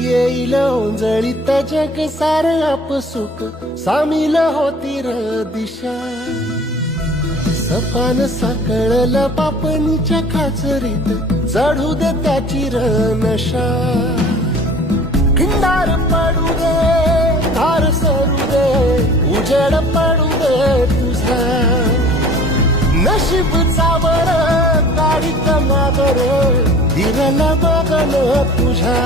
येईल ओंजळीत जग सार आपसुक सामील होती र दिशा सपान साकळलं पापणीच्या खाचरीत चढू दे त्याची र नशा खिंडार पडू दे धार सरू दे उजेड पडू दे तुझा नशीब चावर काढीत मागर धीरला बघल तुझ्या